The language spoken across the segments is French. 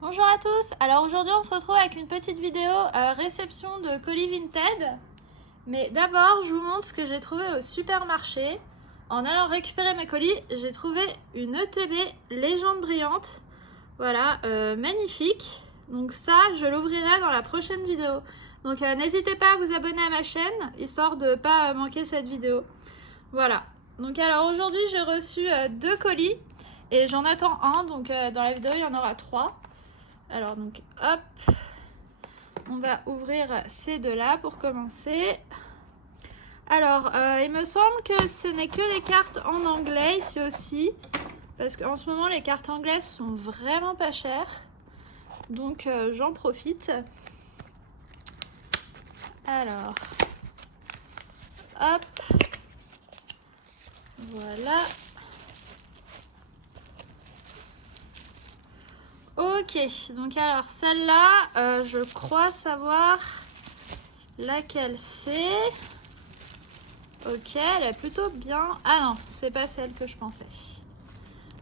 Bonjour à tous, alors aujourd'hui on se retrouve avec une petite vidéo réception de colis Vinted. Mais d'abord je vous montre ce que j'ai trouvé au supermarché. En allant récupérer mes colis, j'ai trouvé une ETB légende brillante. Voilà, magnifique. Donc ça, je l'ouvrirai dans la prochaine vidéo. Donc n'hésitez pas à vous abonner à ma chaîne, histoire de ne pas manquer cette vidéo. Voilà, donc alors aujourd'hui j'ai reçu 2 colis. Et j'en attends un, donc dans la vidéo il y en aura 3. Alors donc hop, on va ouvrir ces deux-là pour commencer. Alors il me semble que ce n'est que des cartes en anglais ici aussi. Parce qu'en ce moment les cartes anglaises sont vraiment pas chères. Donc j'en profite. Alors, hop, voilà. Ok, donc alors celle-là, je crois savoir laquelle c'est. Ok, elle est plutôt bien. Ah non, c'est pas celle que je pensais.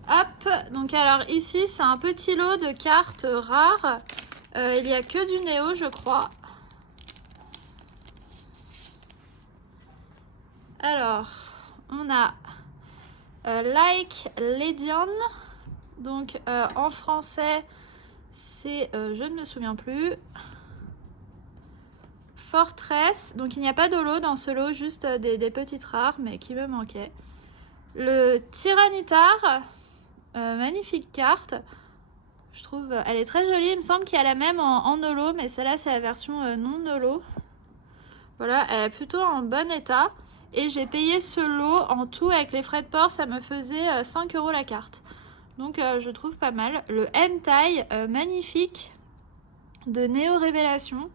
Hop, donc alors ici c'est un petit lot de cartes rares. Il n'y a que du Néo, je crois. Alors, on a Like Legend. Donc en français, c'est, je ne me souviens plus. Fortress. Donc il n'y a pas de lot dans ce lot, juste des petites rares, mais qui me manquaient. Le Tyranitar. Magnifique carte. Je trouve, elle est très jolie. Il me semble qu'il y a la même en holo, mais celle-là, c'est la version non holo. Voilà, elle est plutôt en bon état. Et j'ai payé ce lot en tout avec les frais de port, ça me faisait 5 € la carte. Donc je trouve pas mal. Le Hentai, magnifique, de Néo Révélation.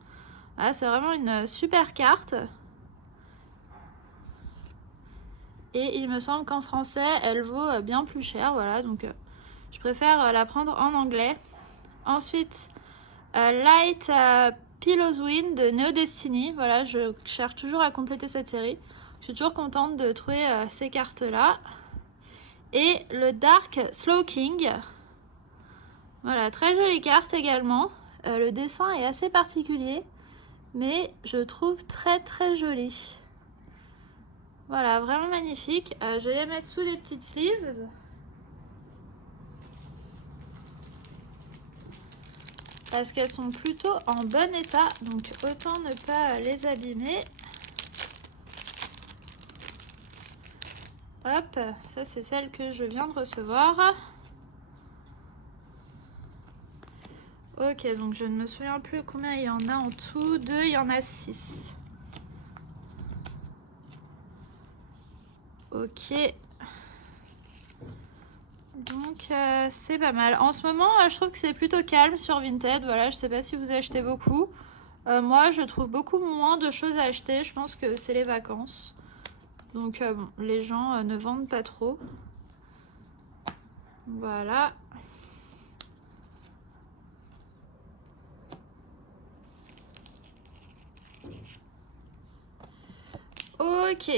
Voilà, c'est vraiment une super carte. Et il me semble qu'en français, elle vaut bien plus cher. Voilà, donc je préfère la prendre en anglais. Ensuite, Light Pillows Wind de Neo Destiny. Voilà, je cherche toujours à compléter cette série. Je suis toujours contente de trouver ces cartes-là. Et le Dark Slow King. Voilà, très jolie carte également. Le dessin est assez particulier, mais je trouve très très joli. Voilà, vraiment magnifique. Je vais les mettre sous des petites sleeves. Parce qu'elles sont plutôt en bon état, donc autant ne pas les abîmer. Hop, ça c'est celle que je viens de recevoir. Ok, donc je ne me souviens plus combien il y en a en tout. 2, il y en a 6. Ok. Donc c'est pas mal. En ce moment, je trouve que c'est plutôt calme sur Vinted. Voilà, je sais pas si vous achetez beaucoup. Moi, je trouve beaucoup moins de choses à acheter. Je pense que c'est les vacances. Donc bon, les gens ne vendent pas trop. Voilà. Ok.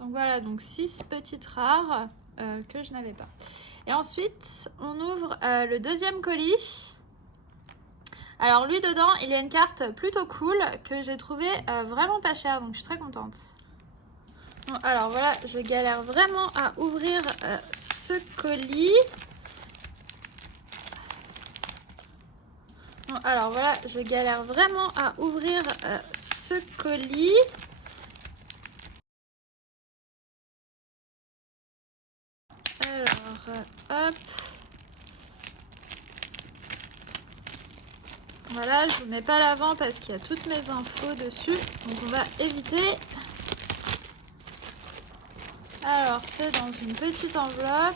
Donc voilà, donc 6 petites rares que je n'avais pas. Et ensuite, on ouvre le deuxième colis. Alors lui, dedans, il y a une carte plutôt cool que j'ai trouvé vraiment pas chère. Donc je suis très contente. Bon, alors voilà, je galère vraiment à ouvrir ce colis. Bon, alors voilà, je galère vraiment à ouvrir ce colis. Alors, hop. Voilà, je vous mets pas l'avant parce qu'il y a toutes mes infos dessus. Donc on va éviter. Alors, c'est dans une petite enveloppe.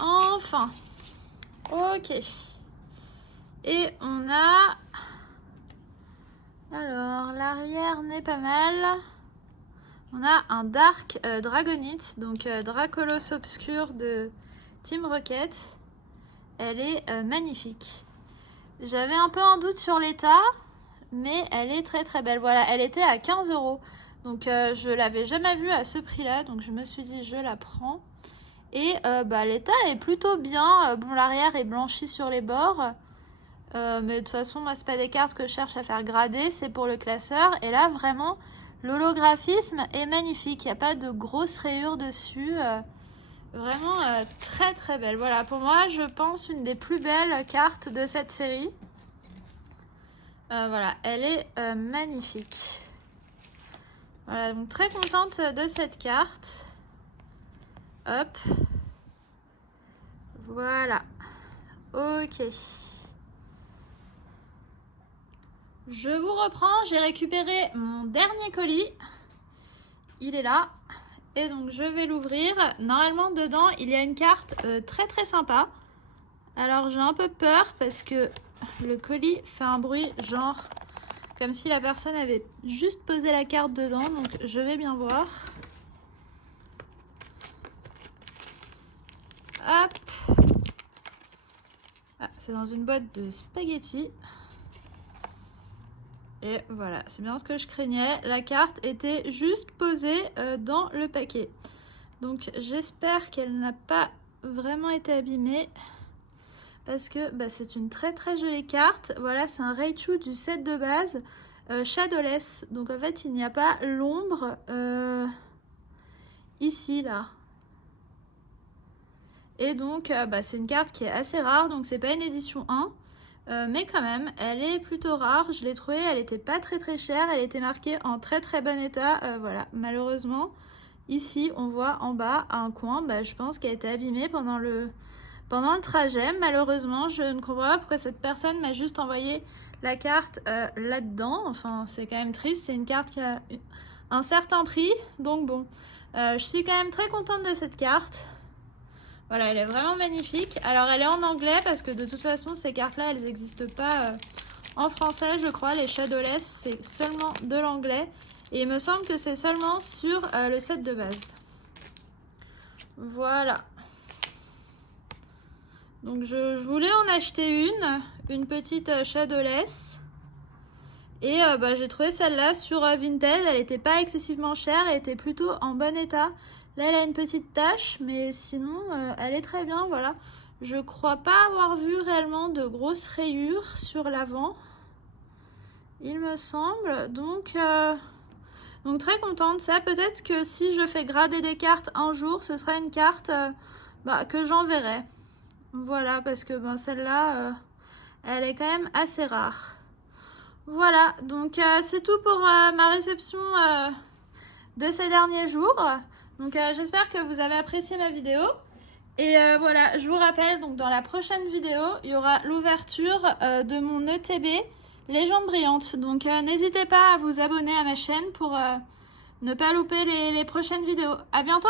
Enfin. Ok. Et on a... Alors, l'arrière n'est pas mal. On a un Dark Dragonite, donc Dracolos Obscur de Team Rocket. Elle est magnifique. J'avais un peu un doute sur l'état, mais elle est très très belle. Voilà, elle était à 15 €. Donc je l'avais jamais vue à ce prix-là, donc je me suis dit je la prends. Et l'état est plutôt bien. Bon, l'arrière est blanchi sur les bords. Mais de toute façon, moi, c'est pas des cartes que je cherche à faire grader, c'est pour le classeur. Et là, vraiment, l'holographisme est magnifique. Il n'y a pas de grosses rayures dessus. Vraiment très très belle. Voilà, pour moi, je pense une des plus belles cartes de cette série. Voilà, elle est magnifique. Voilà, donc très contente de cette carte. Hop. Voilà. Ok. Je vous reprends, j'ai récupéré mon dernier colis. Il est là. Et donc je vais l'ouvrir. Normalement dedans il y a une carte très très sympa. Alors j'ai un peu peur parce que le colis fait un bruit genre comme si la personne avait juste posé la carte dedans. Donc je vais bien voir. Hop. Ah, c'est dans une boîte de spaghettis. Et voilà, c'est bien ce que je craignais. La carte était juste posée dans le paquet. Donc j'espère qu'elle n'a pas vraiment été abîmée. Parce que c'est une très très jolie carte. Voilà, c'est un Raichu du set de base. Shadowless. Donc en fait, il n'y a pas l'ombre ici, là. Et donc, c'est une carte qui est assez rare. Donc c'est pas une édition 1. Mais quand même, elle est plutôt rare. Je l'ai trouvée, elle était pas très très chère. Elle était marquée en très très bon état. Voilà, malheureusement, ici on voit en bas un coin. Je pense qu'elle a été abîmée pendant le trajet. Malheureusement, je ne comprends pas pourquoi cette personne m'a juste envoyé la carte là-dedans. Enfin, c'est quand même triste. C'est une carte qui a un certain prix. Donc bon, je suis quand même très contente de cette carte. Voilà, elle est vraiment magnifique. Alors, elle est en anglais parce que de toute façon, ces cartes-là, elles n'existent pas en français, je crois. Les Shadowless, c'est seulement de l'anglais. Et il me semble que c'est seulement sur le set de base. Voilà. Donc, je voulais en acheter une petite Shadowless. Et j'ai trouvé celle-là sur Vinted. Elle n'était pas excessivement chère, elle était plutôt en bon état. Là, elle a une petite tache, mais sinon, elle est très bien, voilà. Je crois pas avoir vu réellement de grosses rayures sur l'avant, il me semble. Donc très contente. Ça, peut-être que si je fais grader des cartes un jour, ce sera une carte que j'enverrai. Voilà, parce que celle-là, elle est quand même assez rare. Voilà, donc c'est tout pour ma réception de ces derniers jours. Donc j'espère que vous avez apprécié ma vidéo. Et voilà, je vous rappelle, donc dans la prochaine vidéo, il y aura l'ouverture de mon ETB Légende brillante. Donc n'hésitez pas à vous abonner à ma chaîne pour ne pas louper les prochaines vidéos. À bientôt!